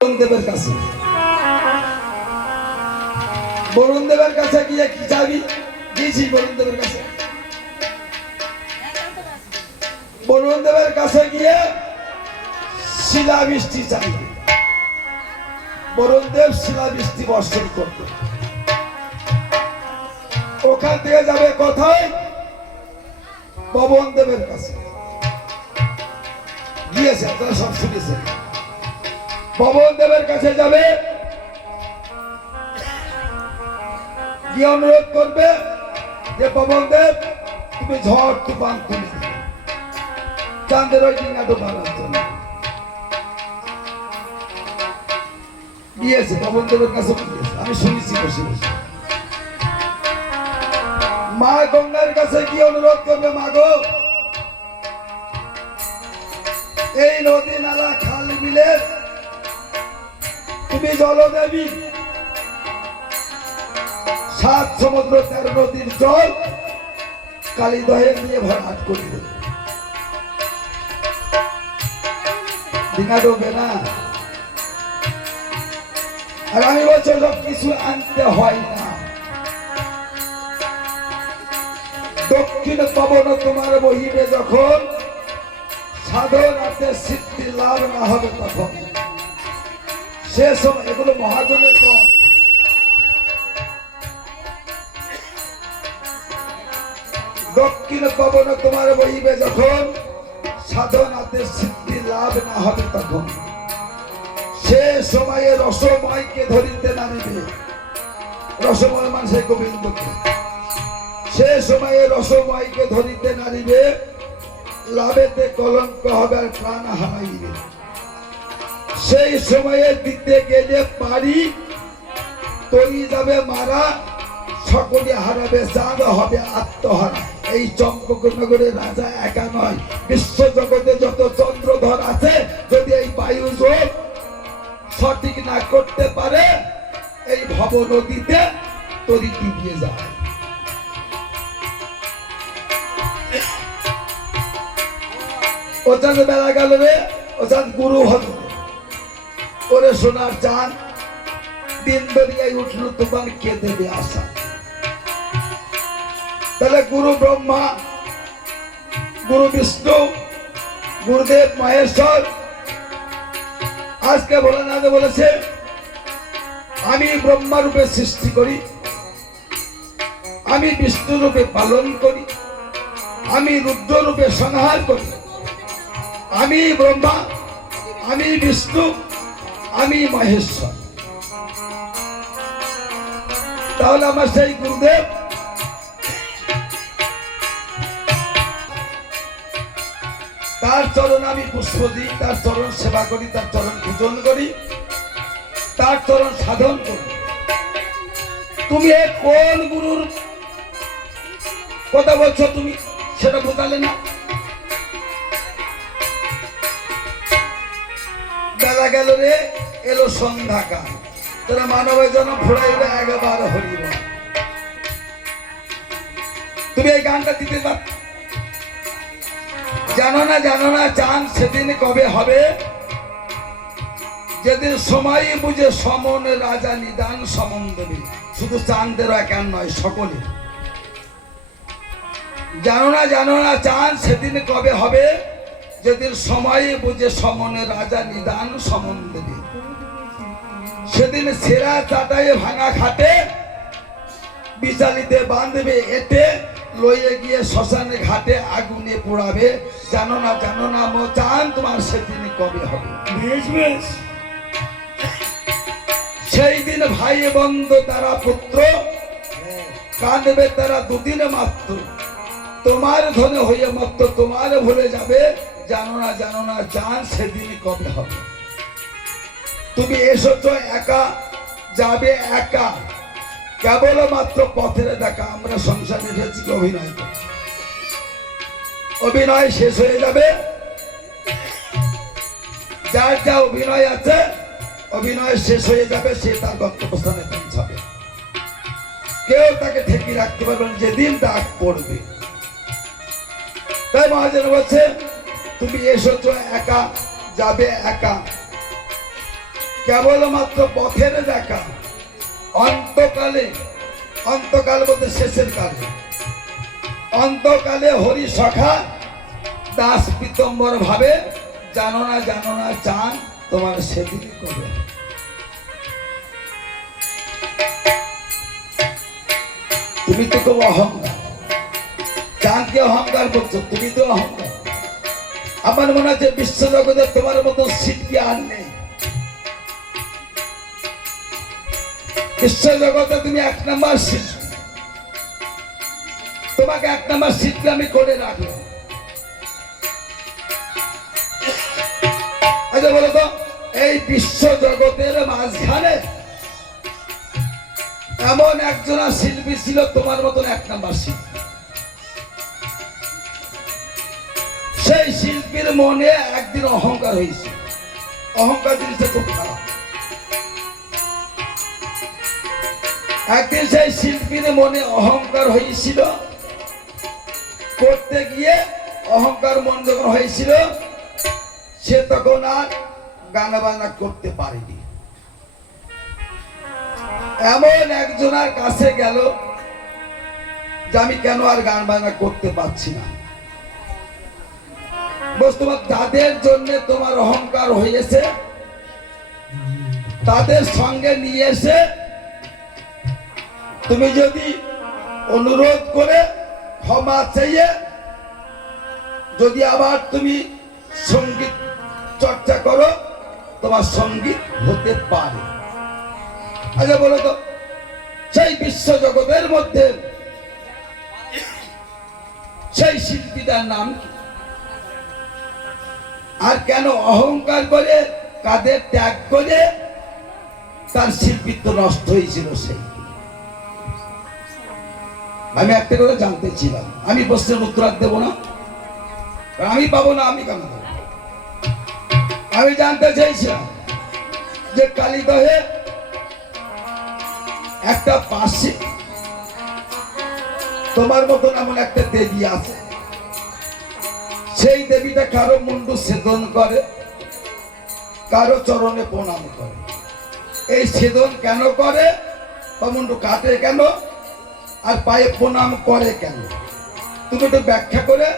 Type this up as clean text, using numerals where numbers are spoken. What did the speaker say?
দেবের কাছে বরুণ দেবের কাছে গিয়ে কি চাবি দিয়েছি? বরুণ দেবের কাছে গিয়ে শিলাবৃষ্টি চাইবে। বরুণ দেব শিলাবৃষ্টি বর্ষণ করবে। ওখান থেকে যাবে কোথায়? পবন দেবের কাছে গিয়েছে, আপনারা সব শুনেছেন। পবন দেবের কাছে যাবে, গিয়ে অনুরোধ করবে যে পবন দেব তুমি ঝড় তুফান তুলে দেবে চাঁদের ওই ডিঙা ডোবানোর জন্য। গিয়েছে পবন দেবের কাছে, গিয়েছে, আমি শুনেছি বসে বসে। মা গঙ্গার কাছে গিয়ে অনুরোধ করবে, মা গো এই নদী নালা খাল বিলের তুমি জলদেবী, 7 সমুদ্র 13 নদীর জল কালীদহে নিয়ে ভরাট করে দেবে। ডিঙা ডোবে না। আর আমি বলছি সব কিছু আনতে হয় না। দক্ষিণ পবন তোমার বহিবে যখন, সাধনাতে সিদ্ধি লাভ না হবে তখন। সে সময় এগুলো মহাজনের পথ। দক্ষিণ পবন তোমার বহিবে যখন, সাধনাতে সিদ্ধি লাভ না হবে তখন। সে সময়ে রসময়কে ধরিতে নামিবে। রসময় মানুষের গোবিন্দকে। সে সময়ে রসময়কে ধরিতে নামিবে, লাভেতে কলঙ্ক হবে আর প্রাণ হারাইবে। সেই সময়ে দিতে গেলে পারি তরি যাবে মারা, সকলে হারাবে, চাঁদ হবে আত্মহারা। এই চম্পকনগরের রাজা একা নয়, বিশ্ব জগতে যত চন্দ্রধর আছে, যদি এই বায়ু যোগ সঠিক না করতে পারে, এই ভব নদীতে তরি ডুবিয়ে যায়। ও চাঁদ বেলা গেল রে, ও চাঁদ গুরু হলো ওরে সোনার চাঁদ, দিন দরিয়ায় উঠলো তোমার কে দেবে আশা। তাহলে গুরু ব্রহ্মা, গুরু বিষ্ণু, গুরুদেব মহেশ্বর আজকে ভোলানাথ বলেছে আমি ব্রহ্মা রূপে সৃষ্টি করি, আমি বিষ্ণু রূপে পালন করি, আমি রুদ্র রূপে সংহার করি। আমি ব্রহ্মা, আমি বিষ্ণু, আমি মহেশ্বর। তাহলে আমার সেই গুরুদেব তার চরণ আমি পুষ্প দিই, তার চরণ সেবা করি, তার চরণ পূজন করি, তার চরণ সাধন করি। তুমি কোন গুরুর কথা বলছো তুমি সেটা বোঝালে না। বেলা গেল রে, এলো সন্ধ্যাকাল, তোরা মানবের জন্য ঘোড়াইলে একবার হরিব। তুমি এই গানটা দিতে পার? জানো না চাঁদ সেদিন কবে হবে, যেদিন সময় বুঝে সমন রাজা নিদান সমন দেবে। শুধু চাঁদের একার নয়, সকলে জানো না চাঁদ সেদিন কবে হবে, যেদিন সময় বুঝে সমনে রাজা নিদান সমন দেবে। সেদিন ছেঁড়া চাটায়ে ভাঙা খাটে বিচালিতে বাঁধবে এটে, লইয়ে গিয়ে শ্মশানে ঘাটে আগুনে পোড়াবে। জানো না মো চাঁদ তোমার সেদিন কবে হবে। সেই দিন ভাই বন্ধু তারা পুত্র, কাঁদবে তারা দুদিন মাত্র। তোমার ধনে হয়ে মত্ত তোমার ভুলে যাবে। জানো না চাঁদ সেদিন কবে হবে। তুমি এসেছো একা, যাবে একা, কেবল মাত্র পথের দেখা। আমরা সংসারে এসেছি অভিনয় করে, অভিনয় শেষ হয়ে যাবে। যার যা অভিনয় আছে, অভিনয় শেষ হয়ে যাবে, সে তার গন্তব্যস্থানে পৌঁছাবে। কেউ তাকে ঠেকিয়ে রাখতে পারবে না যেদিন ডাক পড়বে। তাই মহাজন বলছে তুমি এসেছো একা, যাবে একা, কেবলমাত্র পথের দেখা। অন্তকালে, অন্তকাল বলতে শেষের কালে, অন্তকালে হরি সখা দাস পীতম্বর ভাবে জানো না চান তোমার সেদিনই করবে। তুমি তো খুব অহংকার, চাঁদকে অহংকার করছো, তুমি তো অহংকার। আমার মনে হচ্ছে বিশ্ব জগতে তোমার মতো শিল্পী আর নেই। বিশ্ব জগতে তুমি এক নম্বর শিল্পী, তোমাকে এক নম্বর শিল্পী আমি করে রাখলাম। আচ্ছা বলো তো, এই বিশ্ব জগতের মাঝখানে এমন একজন শিল্পী ছিল তোমার মতন এক নম্বর শিল্পী। সেই শিল্পীর মনে একদিন অহংকার হয়েছে। অহংকার জিনিসটা খুব খারাপ। একদিন সেই শিল্পীর মনে অহংকার হয়েছিল, করতে গিয়ে অহংকার মন যখন হয়েছিল, সে তখন আর গান বাজনা করতে পারেনি। এমন একজনের কাছে গেল যে আমি কেন আর গান বাজনা করতে পারছি না। তোমার যাদের জন্য তোমার অহংকার হয়েছে তাদের সঙ্গে নিয়ে এসে তুমি যদি অনুরোধ করে ক্ষমা চেয়ে যদি আবার তুমি সঙ্গীত চর্চা করো, তোমার সঙ্গীত হতে পারে। আচ্ছা বলো তো, সেই বিশ্ব জগতের মধ্যে সেই শিল্পীটার নাম কি? আর কেন অহংকার করে কাদের ত্যাগ করে তার শিল্পীত্ব নষ্ট হয়েছিল? সেই আমি একটা কথা জানতে ছিলাম, আমি প্রশ্নের উত্তর দেবো না, আমি পাবো না, আমি কেন দেবো? আমি জানতে চাইছিলাম যে কালীদহে একটা পাশে তোমার মতন এমন একটা দেবী আছে, সেই দেবীটা কারো মুন্ডু ছেদন করে, কারো চরণে প্রণাম করে। এই ছেদন কেন করে বা মুন্ডু কাটে কেন আর পায়ে প্রণাম করে কেন? তুমি একটু ব্যাখ্যা করে